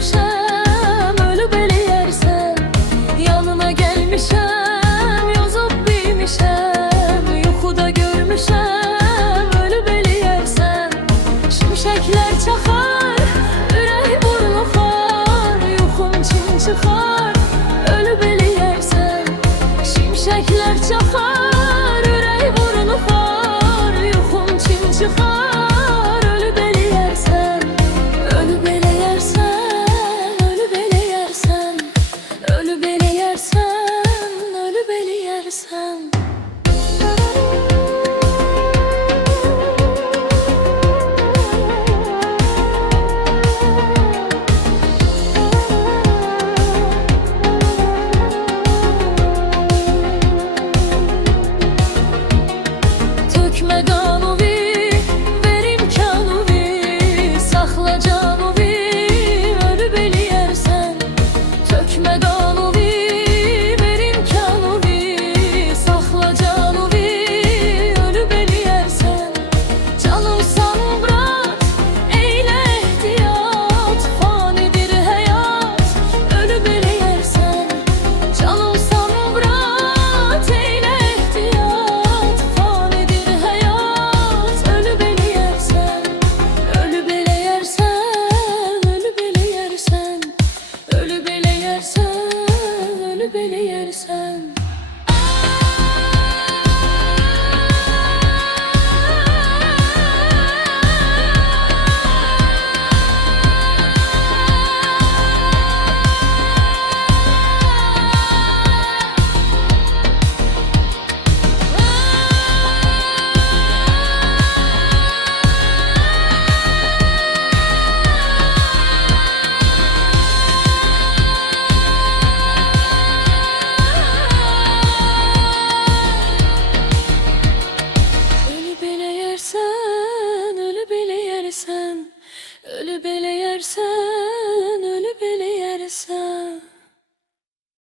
görmüşəm, ölüb eləyərsən. Yanına gəlmişəm, yazıb bilmişəm, yuxuda görmüşəm, ölüb eləyərsən. Şimşəklər çaxar, ürək burnuxar, yuxum çin çıxar, ölüb eləyərsən. Şimşəklər çaxar, ürək burnuxar, yuxum çin çıxar, ölüb eləyərsən. Ölüb eləyərsən, ölüb eləyərsən, ölüb eləyərsən, ölüb eləyərsən. Tökmə qanuvi, ver imkanuvi, saxla canuvi, ölüb eləyərsən. Tökmə qanuvi, ver imkanuvi, saxla canuvi, ölüb eləyərsən. Canımsan Murat, eylə ehtiyat, fanidir həyat, ölüb eləyərsən. Canımsan Murat, eylə ehtiyat, fanidir həyat, ölüb eləyərsən. Ölüb eləyərsən, ölüb eləyərsən, ölüb eləyərsən, ölüb eləyərsən.